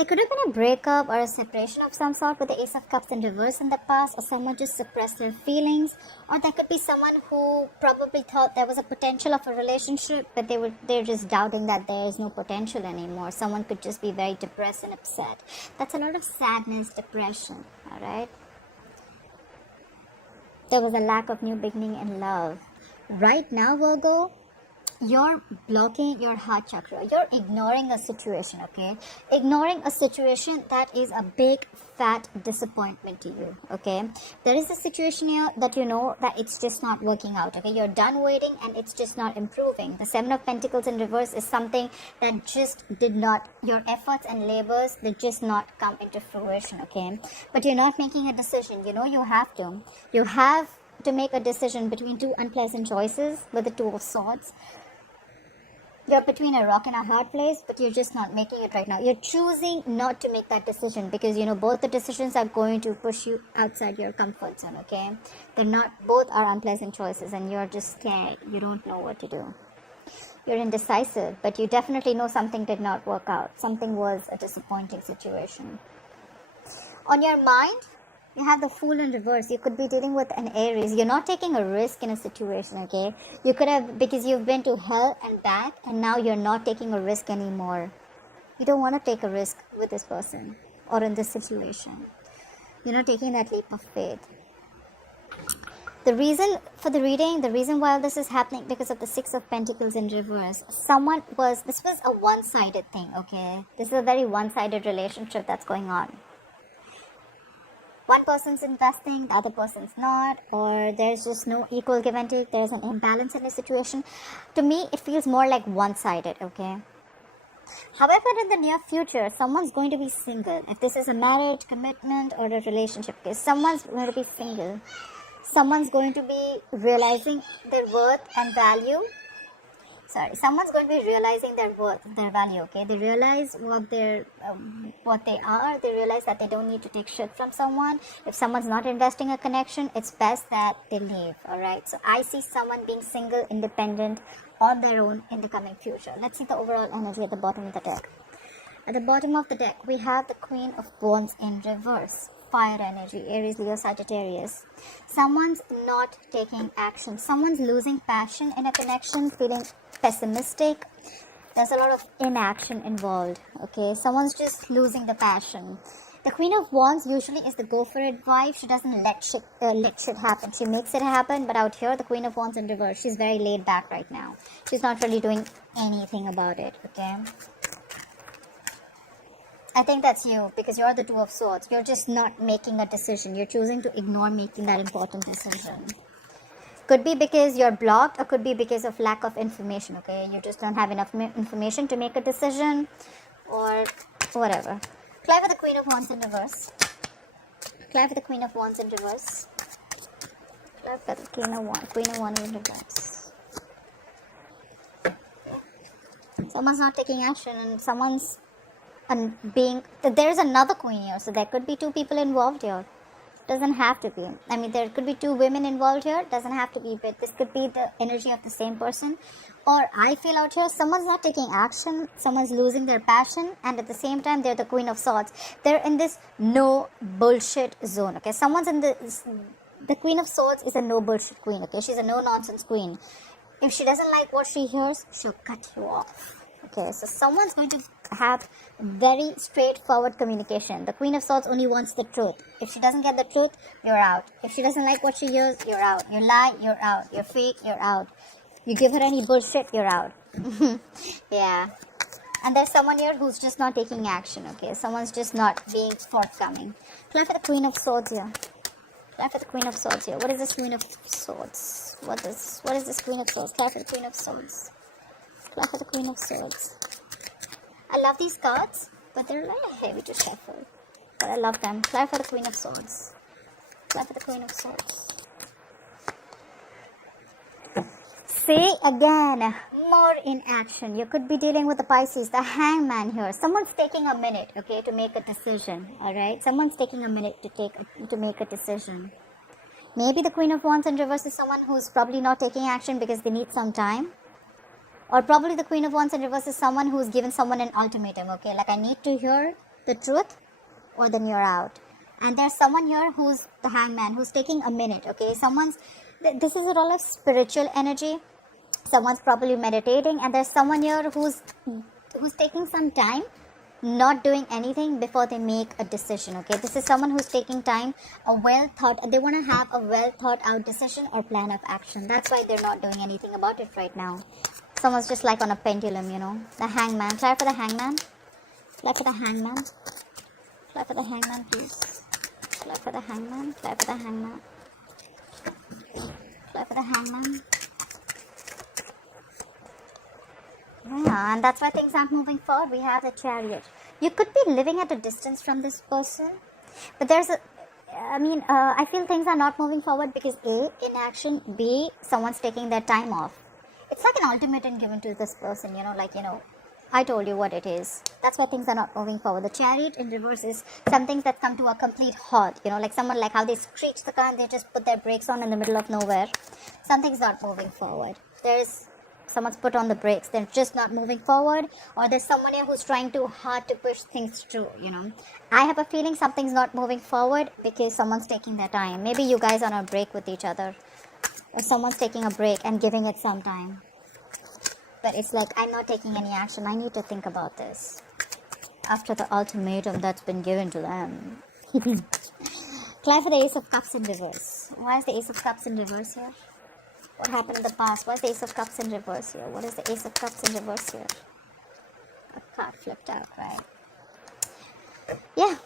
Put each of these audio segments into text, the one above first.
There could have been a breakup or a separation of some sort with the Ace of Cups in reverse in the past, or someone just suppressed their feelings, or there could be someone who probably thought there was a potential of a relationship, but they're just doubting that there is no potential anymore. Someone could just be very depressed and upset. That's a lot of sadness, depression, all right? There was a lack of new beginning in love. Right now, Virgo, you're blocking your heart chakra. You're ignoring a situation, okay? Ignoring a situation that is a big fat disappointment to you, okay? There is a situation here that you know that it's just not working out, okay? You're done waiting and it's just not improving. The Seven of Pentacles in reverse is something that just did not, your efforts and labors, they just not come into fruition, okay? But you're not making a decision. You know you have to. You have to make a decision between two unpleasant choices with the Two of Swords. You're between a rock and a hard place, but you're just not making it right now. You're choosing not to make that decision because, you know, both the decisions are going to push you outside your comfort zone, okay? They're not, both are unpleasant choices and you're just scared. You don't know what to do. You're indecisive, but you definitely know something did not work out. Something was a disappointing situation. On your mind, you have the Fool in reverse. You could be dealing with an Aries. You're not taking a risk in a situation, okay? You could have, because you've been to hell and back, and now you're not taking a risk anymore. You don't want to take a risk with this person or in this situation. You're not taking that leap of faith. The reason for the reading, the reason why this is happening, because of the Six of Pentacles in reverse. This was a one-sided thing, okay? This is a very one-sided relationship that's going on. One person's investing, the other person's not, or there's just no equal give and take, there's an imbalance in the situation. To me, it feels more like one-sided, okay? However, in the near future, someone's going to be single. If this is a marriage, commitment, or a relationship case, someone's going to be single. Someone's going to be realizing their worth and value. Someone's going to be realizing their worth, their value, okay? They realize what they are. They realize that they don't need to take shit from someone. If someone's not investing a connection, it's best that they leave, all right? So I see someone being single, independent, on their own in the coming future. Let's see the overall energy at the bottom of the deck. At the bottom of the deck, we have the Queen of Wands in reverse. Fire energy, Aries, Leo, Sagittarius. Someone's not taking action. Someone's losing passion in a connection, feeling pessimistic. There's a lot of inaction involved, okay? Someone's just losing the passion. The Queen of Wands usually is the go for it vibe. She doesn't let shit happen. She makes it happen, but out here, the Queen of Wands in reverse, she's very laid back right now. She's not really doing anything about it, okay? I think that's you, because you're the Two of Swords. You're just not making a decision. You're choosing to ignore making that important decision. Could be because you're blocked, or could be because of lack of information, okay? You just don't have enough information to make a decision, or whatever. Apply for the Queen of Wands in reverse. Apply for the Queen of Wands in reverse. Apply for the Queen of Wands in reverse. Someone's not taking action, and someone's there's another queen here, so there could be two people involved here. Doesn't have to be. I mean, there could be two women involved here. Doesn't have to be, but this could be the energy of the same person. Or I feel out here, someone's not taking action, someone's losing their passion, and at the same time, they're the Queen of Swords. They're in this no bullshit zone, okay? Someone's in the Queen of Swords is a no bullshit queen, okay? She's a no nonsense queen. If she doesn't like what she hears, she'll cut you off. Okay, so someone's going to have very straightforward communication. The Queen of Swords only wants the truth. If she doesn't get the truth, you're out. If she doesn't like what she hears, you're out. You lie, you're out. You're fake, you're out. You give her any bullshit, you're out. Yeah. And there's someone here who's just not taking action, okay? Someone's just not being forthcoming. Apply for the Queen of Swords here. Apply for the Queen of Swords here. What is this Queen of Swords? What is this Queen of Swords? Apply for the Queen of Swords. Apply for the Queen of Swords. I love these cards, but they're really heavy to shuffle. But I love them. Apply for the Queen of Swords. Apply for the Queen of Swords. Say again, more in action. You could be dealing with the Pisces, the Hangman here. Someone's taking a minute, okay, to make a decision, all right? Someone's taking a minute to make a decision. Maybe the Queen of Wands in reverse is someone who's probably not taking action because they need some time. Or probably the Queen of Wands in reverse is someone who's given someone an ultimatum, okay? Like, I need to hear the truth, or then you're out. And there's someone here who's the hangman, who's taking a minute, okay? This is a role of spiritual energy. Someone's probably meditating, and there's someone here who's taking some time, not doing anything before they make a decision, okay? This is someone who's taking time, they want to have a well thought out decision or plan of action. That's why they're not doing anything about it right now. Someone's just like on a pendulum, you know. The hangman. Try for the hangman. Try for the hangman. Try for the hangman, please. Try for the hangman. Try for the hangman. Try for the hangman. Yeah, and that's why things aren't moving forward. We have the Chariot. You could be living at a distance from this person, but I feel things are not moving forward because A, inaction, B, someone's taking their time off. It's like an ultimatum given to this person, I told you what it is. That's why things are not moving forward. The Chariot in reverse is some things that come to a complete halt, like someone like how they screech the car and they just put their brakes on in the middle of nowhere. Something's not moving forward. Someone's put on the brakes, they're just not moving forward, or there's someone here who's trying too hard to push things through, I have a feeling something's not moving forward because someone's taking their time. Maybe you guys are on a break with each other, or someone's taking a break and giving it some time. But it's like, I'm not taking any action, I need to think about this after the ultimatum that's been given to them. Try for the Ace of Cups in reverse. Why is the Ace of Cups in reverse here? What happened in the past? Why is the Ace of Cups in reverse here? What is the Ace of Cups in reverse here? A card flipped out, right? Yeah.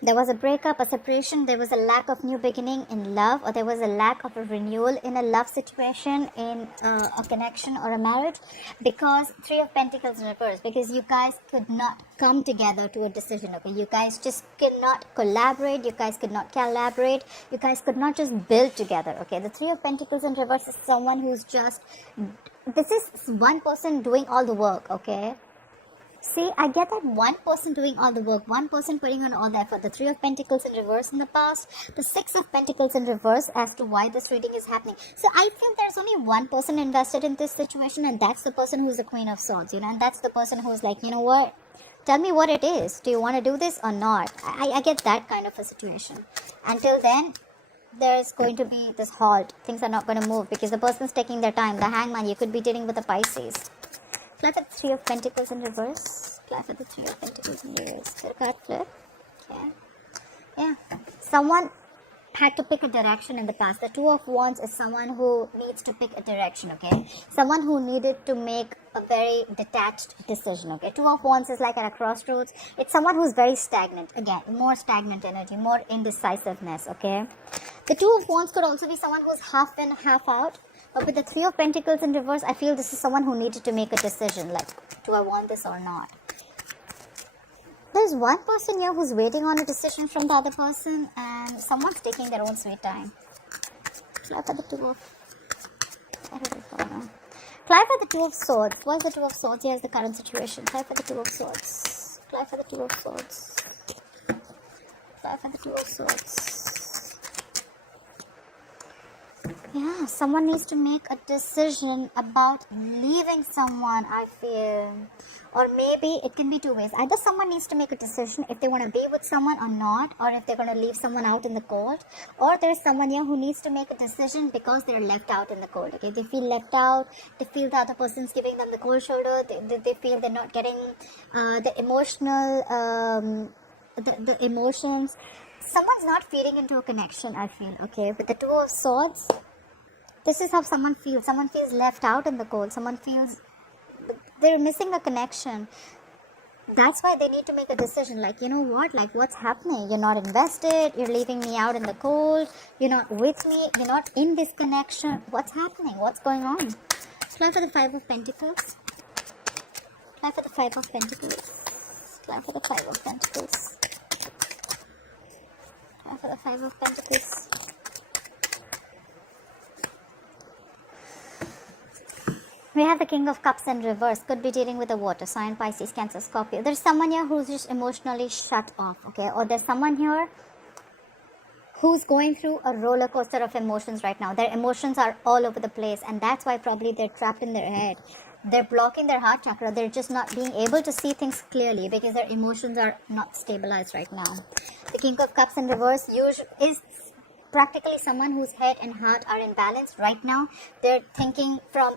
There was a breakup, a separation, there was a lack of new beginning in love, or there was a lack of a renewal in a love situation, in a connection or a marriage, because Three of Pentacles in reverse, because you guys could not come together to a decision, okay? You guys just could not collaborate, you guys could not collaborate, you guys could not just build together, okay? The Three of Pentacles in reverse is someone who's this is one person doing all the work, okay? See, I get that one person doing all the work, one person putting on all the effort. The Three of Pentacles in reverse in the past, the Six of Pentacles in reverse as to why this reading is happening. So I feel there's only one person invested in this situation, and that's the person who's the Queen of Swords, and that's the person who's like, you know what, tell me what it is. Do you want to do this or not? I get that kind of a situation. Until then, there's going to be this halt. Things are not going to move because the person's taking their time. The Hangman, you could be dealing with a Pisces. Flip the Three of Pentacles in reverse. Flip the Three of Pentacles in reverse. Third card flip. Okay. Yeah. Someone had to pick a direction in the past. The Two of Wands is someone who needs to pick a direction, okay? Someone who needed to make a very detached decision, okay? Two of Wands is like at a crossroads. It's someone who's very stagnant. Again, more stagnant energy, more indecisiveness, okay? The Two of Wands could also be someone who's half in, half out. But with the Three of Pentacles in reverse, I feel this is someone who needed to make a decision, like, do I want this or not? There's one person here who's waiting on a decision from the other person, and someone's taking their own sweet time. Clap for the Two of... Clap for the Two of Swords. What's the Two of Swords? Here's the current situation. Clap for the Two of Swords. Clap for the Two of Swords. Clap for the Two of Swords. Yeah, someone needs to make a decision about leaving someone, I feel. Or maybe it can be two ways. Either someone needs to make a decision if they want to be with someone or not, or if they're going to leave someone out in the cold. Or there's someone here who needs to make a decision because they're left out in the cold. Okay, they feel left out. They feel the other person's giving them the cold shoulder. They feel they're not getting the emotional, the emotions. Someone's not feeding into a connection, I feel. Okay, with the Two of Swords, this is how someone feels. Someone feels left out in the cold. Someone feels they're missing a connection. That's why they need to make a decision. Like, you know what? Like, what's happening? You're not invested. You're leaving me out in the cold. You're not with me. You're not in this connection. What's happening? What's going on? Try for the Five of Pentacles. Try for the Five of Pentacles. Try for the Five of Pentacles. Try for the Five of Pentacles. We have the King of Cups in reverse. Could be dealing with a water sign, Pisces, Cancer, Scorpio. There's someone here who's just emotionally shut off, okay? Or there's someone here who's going through a roller coaster of emotions right now. Their emotions are all over the place, and that's why probably they're trapped in their head. They're blocking their heart chakra. They're just not being able to see things clearly because their emotions are not stabilized right now. The King of Cups in reverse is practically someone whose head and heart are in balance right now. They're thinking from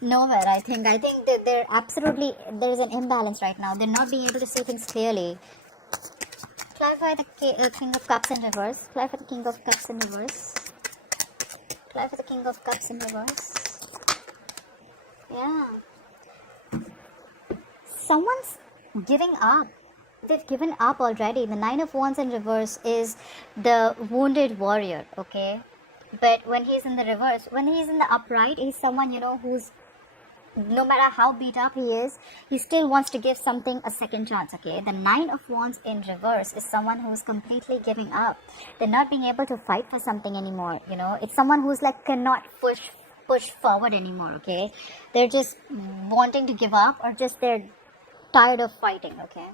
nowhere. I think that they're absolutely, there's an imbalance right now. They're not being able to see things clearly. Clarify the King of Cups in reverse. Clarify the King of Cups in reverse. Clarify the King of Cups in reverse. Yeah. Someone's giving up. They've given up already. The Nine of Wands in reverse is the wounded warrior, okay? But when he's in the reverse, when he's in the upright, he's someone, you know, who's, no matter how beat up he is, he still wants to give something a second chance, okay? The Nine of Wands in reverse is someone who's completely giving up. They're not being able to fight for something anymore, you know? It's someone who's like cannot push forward anymore, okay? They're just wanting to give up, or just they're tired of fighting, okay?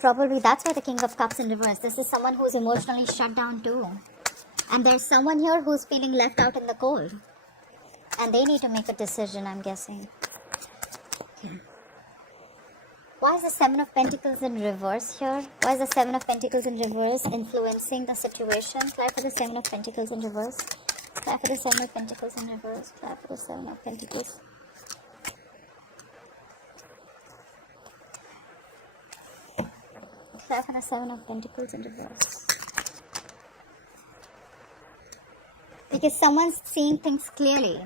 Probably that's why the King of Cups in reverse. This is someone who's emotionally shut down too. And there's someone here who's feeling left out in the cold. And they need to make a decision, I'm guessing. Okay. Why is the Seven of Pentacles in reverse here? Why is the Seven of Pentacles in reverse influencing the situation? Try for the Seven of Pentacles in reverse. Try for the Seven of Pentacles in reverse. Try for the Seven of Pentacles. Try for the Seven of Pentacles in reverse. Because someone's seeing things clearly.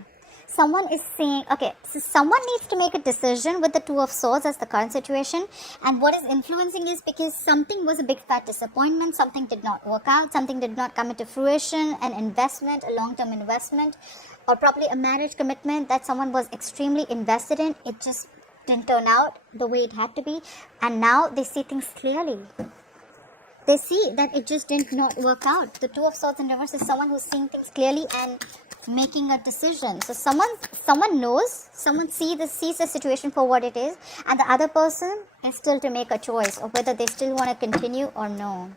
Someone is saying, okay, so someone needs to make a decision with the Two of Swords as the current situation. And what is influencing is because something was a big fat disappointment, something did not work out, something did not come into fruition, an investment, a long-term investment, or probably a marriage commitment that someone was extremely invested in. It just didn't turn out the way it had to be. And now they see things clearly. They see that it just did not work out. The Two of Swords in reverse is someone who's seeing things clearly and making a decision. So someone knows, someone sees the situation for what it is, and the other person is still to make a choice of whether they still want to continue or no.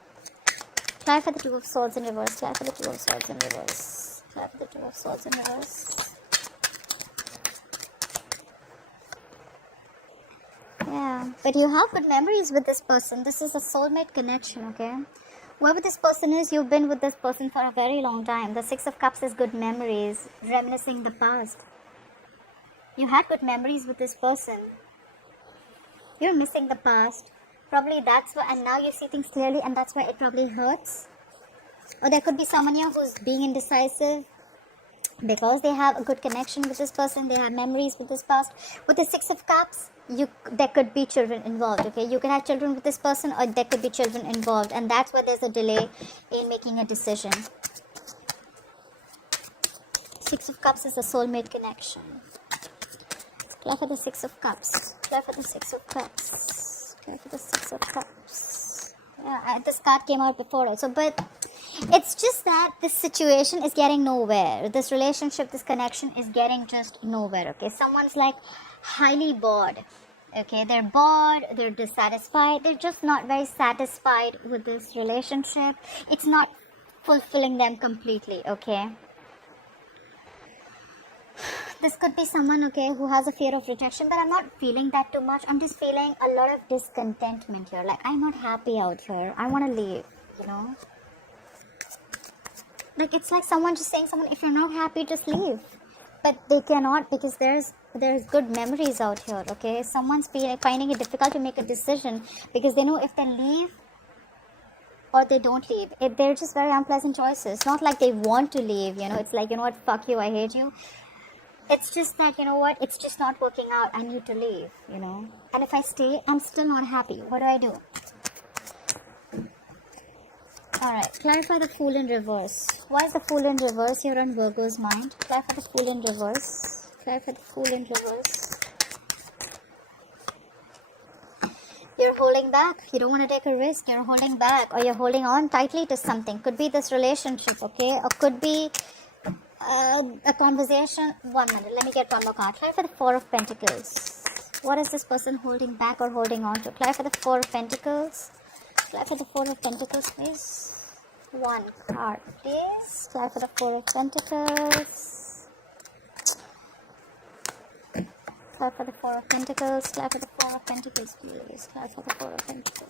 Try for the Two of Swords in reverse. Try for the Two of Swords in reverse. Try for the Two of Swords in reverse. Yeah, but you have good memories with this person. This is a soulmate connection, okay? Whoever this person is, you've been with this person for a very long time. The Six of Cups is good memories, reminiscing the past. You had good memories with this person. You're missing the past. Probably that's why, and now you see things clearly, and that's why it probably hurts. Or there could be someone here who's being indecisive because they have a good connection with this person. They have memories with this past. With the Six of Cups, there could be children involved, okay? You can have children with this person, or there could be children involved, and that's why there's a delay in making a decision. Six of Cups is a soulmate connection. Clap for the Six of Cups. Clap for the Six of Cups. Clap for the Six of Cups. Yeah, this card came out before also, but it's just that this situation is getting nowhere. This relationship, this connection is getting just nowhere, okay? Someone's like highly bored, okay? They're bored, they're dissatisfied, they're just not very satisfied with this relationship. It's not fulfilling them completely, okay? This could be someone, okay, who has a fear of rejection, but I'm not feeling that too much. I'm just feeling a lot of discontentment here. Like, I'm not happy out here. I want to leave, you know? Like, it's like someone just saying someone, if you're not happy, just leave. But they cannot, because there's good memories out here, okay? Someone's finding it difficult to make a decision because they know if they leave or they don't leave, they're just very unpleasant choices. Not like they want to leave, you know? It's like, you know what, fuck you, I hate you. It's just that, you know what, it's just not working out. I need to leave, you know? And if I stay, I'm still not happy. What do? Alright, clarify the Fool in reverse. Why is the Fool in reverse here on Virgo's mind? Clarify the Fool in reverse. Clarify the Fool in reverse. You're holding back. You don't want to take a risk. You're holding back, or you're holding on tightly to something. Could be this relationship, okay? Or could be a conversation. 1 minute. Let me get one more card. Clarify the Four of Pentacles. What is this person holding back or holding on to? Clarify the Four of Pentacles. Clarify the Four of Pentacles, please. One card, please. Clarify the Four of Pentacles. Clap for the Four of Pentacles. Clap for the Four of Pentacles, please. Clap for the Four of Pentacles.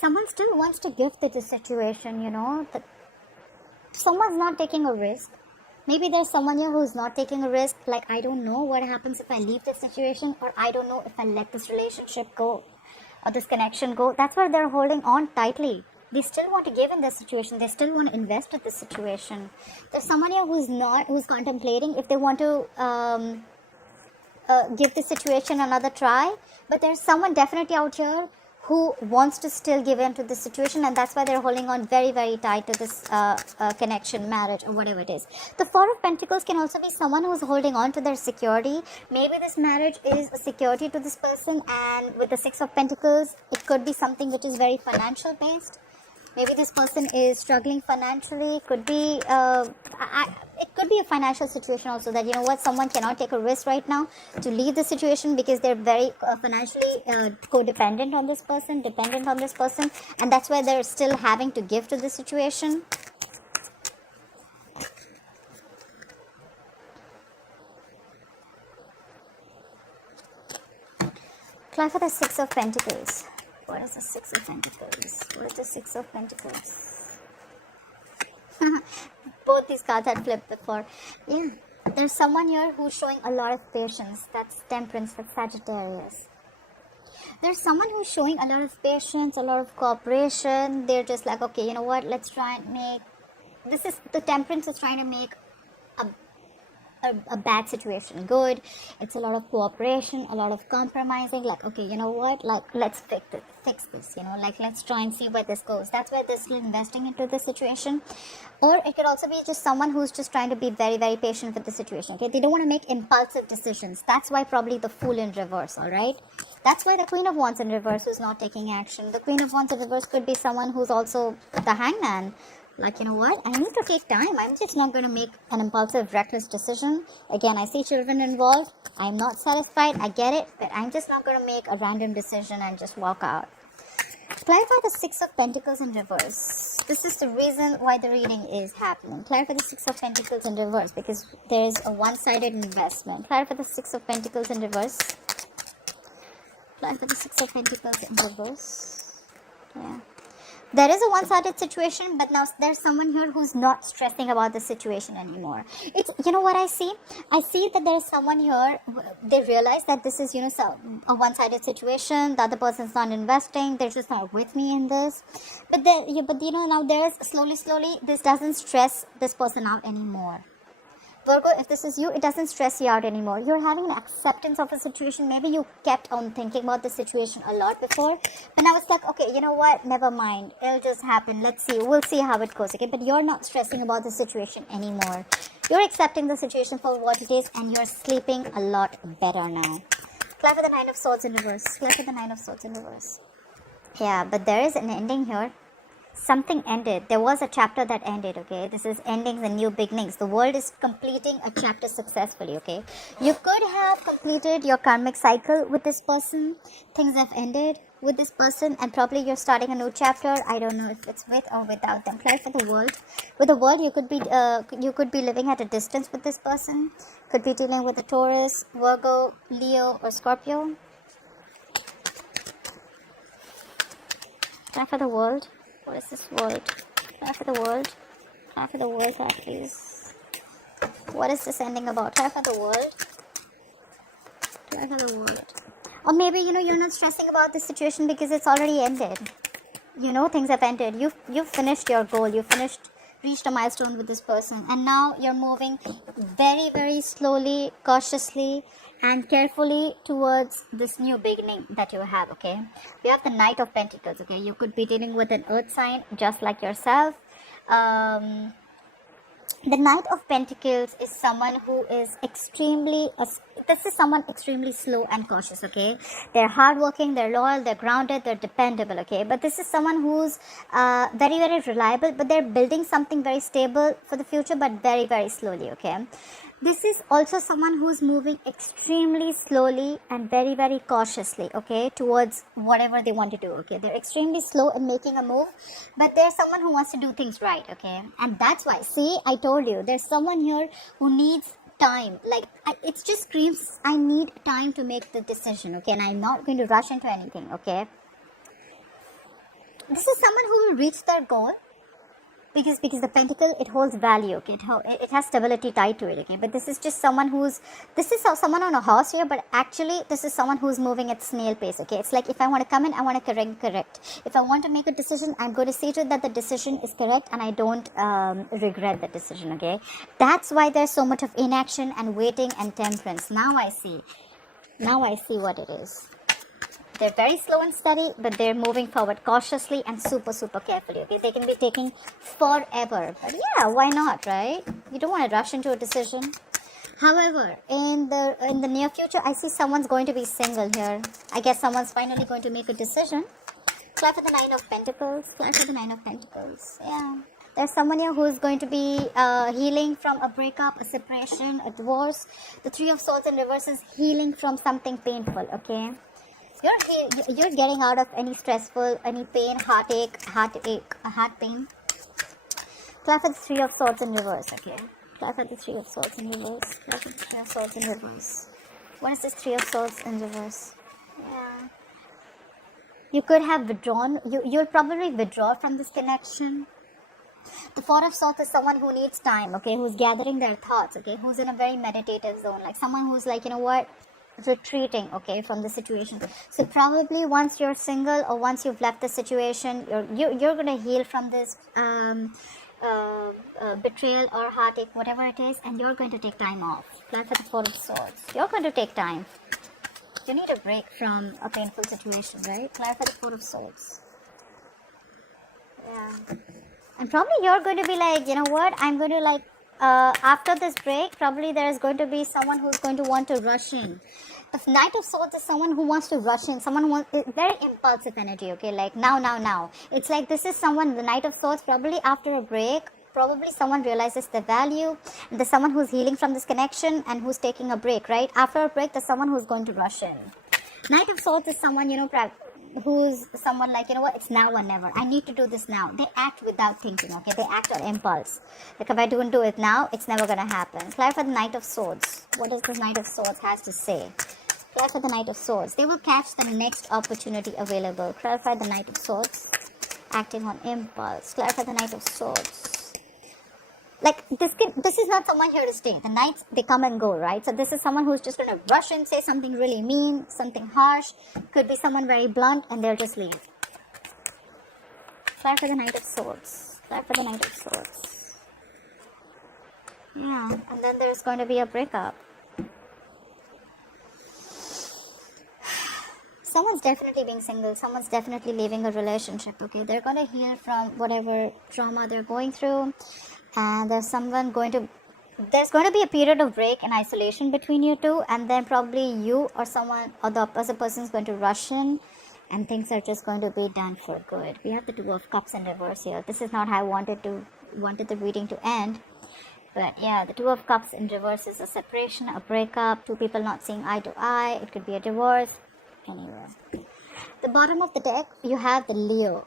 Someone still wants to gift to this situation, you know. Someone's not taking a risk. Maybe there's someone here who's not taking a risk. Like, I don't know what happens if I leave this situation, or I don't know if I let this relationship go or this connection go. That's why they're holding on tightly. They still want to give in this situation. They still want to invest in this situation. There's someone here who's contemplating if they want to give this situation another try. But there's someone definitely out here who wants to still give in to this situation, and that's why they're holding on very, very tight to this connection, marriage, or whatever it is. The Four of Pentacles can also be someone who's holding on to their security. Maybe this marriage is a security to this person, and with the Six of Pentacles, it could be something which is very financial based. Maybe this person is struggling financially. Could be it could be a financial situation also, that, you know what, someone cannot take a risk right now to leave the situation because they're very financially codependent on this person, dependent on this person, and that's why they're still having to give to the situation. Apply for the Six of Pentacles. What is the Six of Pentacles? What is the Six of Pentacles? Both these cards had flipped before. Yeah, there's someone here who's showing a lot of patience. That's Temperance, that's Sagittarius. There's someone who's showing a lot of patience, a lot of cooperation. They're just like, okay, you know what, let's try and make... This is the Temperance is trying to make a bad situation good. It's a lot of cooperation, a lot of compromising, like, okay, you know what, like, let's fix this, you know, like, let's try and see where this goes. That's why they're still investing into the situation. Or it could also be just someone who's just trying to be very, very patient with the situation. Okay, they don't want to make impulsive decisions. That's why probably the Fool in reverse. All right, that's why the Queen of Wands in reverse is not taking action. The Queen of Wands in reverse could be someone who's also the Hangman. Like, you know what, I need to take time. I'm just not going to make an impulsive, reckless decision. Again, I see children involved. I'm not satisfied. I get it. But I'm just not going to make a random decision and just walk out. Clarify the Six of Pentacles in reverse. This is the reason why the reading is happening. Clarify the Six of Pentacles in reverse, because there is a one-sided investment. Clarify the Six of Pentacles in reverse. Clarify the Six of Pentacles in reverse. Yeah. There is a one-sided situation, but now there's someone here who's not stressing about the situation anymore. It's, you know what I see? I see that there's someone here, they realize that this is, you know, a one-sided situation. The other person's not investing. They're just not with me in this. But you know, now there's slowly, this doesn't stress this person out anymore. Virgo, if this is you, it doesn't stress you out anymore. You're having an acceptance of a situation. Maybe you kept on thinking about the situation a lot before, but now it's like, okay, you know what, never mind, it'll just happen, let's see, we'll see how it goes. Okay, but you're not stressing about the situation anymore. You're accepting the situation for what it is, and you're sleeping a lot better now. Clap for the Nine of Swords in reverse. Clap for the Nine of Swords in reverse. Yeah, but there is an ending here. Something ended. There was a chapter that ended, okay? This is endings and new beginnings. The world is completing a chapter successfully, okay? You could have completed your karmic cycle with this person. Things have ended with this person, and probably you're starting a new chapter. I don't know if it's with or without them. Clarify for the world. With the world, you could be living at a distance with this person. Could be dealing with a Taurus, Virgo, Leo, or Scorpio. Clarify for the world. What is this world? Clarify for the world. Clarify for the world, please. What is this ending about? Clarify for the world. Clarify for the world. Or maybe, you know, you're not stressing about this situation because it's already ended. You know, things have ended. You've finished your goal. Reached a milestone with this person, and now you're moving very, very slowly, cautiously, and carefully towards this new beginning that you have. Okay, we have the Knight of Pentacles. Okay, you could be dealing with an earth sign just like yourself. The Knight of Pentacles is someone who is extremely slow and cautious, okay? They're hardworking, they're loyal, they're grounded, they're dependable, okay? But this is someone who's very, very reliable, but they're building something very stable for the future, but very, very slowly, okay? This is also someone who's moving extremely slowly and very, very cautiously, okay, towards whatever they want to do, okay. They're extremely slow in making a move, but there's someone who wants to do things right, okay. And that's why, see, I told you, there's someone here who needs time. Like, it just screams, I need time to make the decision, okay, and I'm not going to rush into anything, okay. This is someone who will reach their goal, because the pentacle, it holds value, okay, it has stability tied to it, okay. But this is just someone someone on a horse here, but actually this is someone who's moving at snail pace, okay. It's like, if I want to come in, I want to correct. If I want to make a decision, I'm going to see to it that the decision is correct and I don't regret the decision, okay. That's why there's so much of inaction and waiting and temperance. Now I see what it is. They're very slow and steady, but they're moving forward cautiously and super, super carefully, okay? They can be taking forever, but yeah, why not, right? You don't want to rush into a decision. However, in the near future, I see someone's going to be single here. I guess someone's finally going to make a decision. Clap for the Nine of Pentacles. Clap for the Nine of Pentacles. Yeah. There's someone here who's going to be healing from a breakup, a separation, a divorce. The Three of Swords in reverse is healing from something painful, okay? You're getting out of any stressful, any pain, heart pain. Clap for the Three of Swords in reverse, okay? Clap for the Three of Swords in reverse. Clap for the Three of Swords in reverse. What is this Three of Swords in reverse? Yeah. You could have withdrawn. You'll probably withdraw from this connection. The Four of Swords is someone who needs time, okay? Who's gathering their thoughts, okay? Who's in a very meditative zone. Like someone who's like, you know what? Retreating, okay, from the situation. So probably once you're single or once you've left the situation, you're gonna heal from this betrayal or heartache, whatever it is, and you're going to take time off. Plan for the Four of Swords. You're going to take time. You need a break from a painful situation, right? Plan for the Four of Swords. Yeah. And probably you're going to be like, you know what, I'm going to like, after this break, probably there is going to be someone who's going to want to rush in. The Knight of Swords is someone who wants to rush in. Someone who wants, very impulsive energy, okay? Like now. It's like this is someone, the Knight of Swords, probably after a break, probably someone realizes the value. There's someone who's healing from this connection and who's taking a break, right? After a break, there's someone who's going to rush in. Knight of Swords is someone, you know, who's someone like, you know what, it's now or never. I need to do this now. They act without thinking, okay? They act on impulse. Like if I don't do it now, it's never gonna happen. Clarify the Knight of Swords. What does this Knight of Swords has to say? Clarify the Knight of Swords. They will catch the next opportunity available. Clarify the Knight of Swords. Acting on impulse. Clarify the Knight of Swords. Like this is not someone here to stay. The knights, they come and go, right? So this is someone who's just going to rush in, say something really mean, something harsh. Could be someone very blunt and they'll just leave. Clap for the Knight of Swords. Clap for the Knight of Swords. Yeah, and then there's going to be a breakup. Someone's definitely being single. Someone's definitely leaving a relationship, okay? They're going to heal from whatever trauma they're going through. And there's going to be a period of break and isolation between you two, and then probably you or someone or the other person is going to rush in and things are just going to be done for good. We have the Two of Cups in reverse here. This is not how I wanted the reading to end, but yeah, the Two of Cups in reverse is a separation, a breakup, two people not seeing eye to eye. It could be a divorce. Anyway, the bottom of the deck, you have the Leo.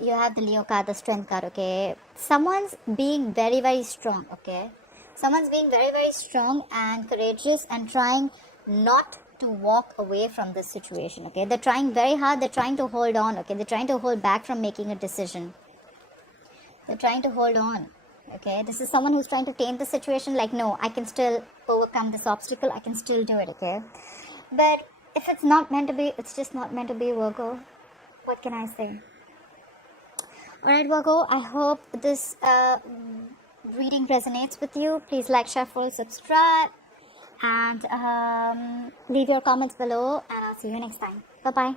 You have the Leo card, the Strength card, okay? Someone's being very, very strong, okay? Someone's being very, very strong and courageous and trying not to walk away from this situation, okay? They're trying very hard. They're trying to hold on, okay? They're trying to hold back from making a decision. They're trying to hold on, okay? This is someone who's trying to tame the situation, like, no, I can still overcome this obstacle. I can still do it, okay? But if it's not meant to be, it's just not meant to be, Virgo. What can I say? Alright, Virgo, I hope this reading resonates with you. Please like, share, follow, subscribe, and leave your comments below, and I'll see you next time. Bye-bye.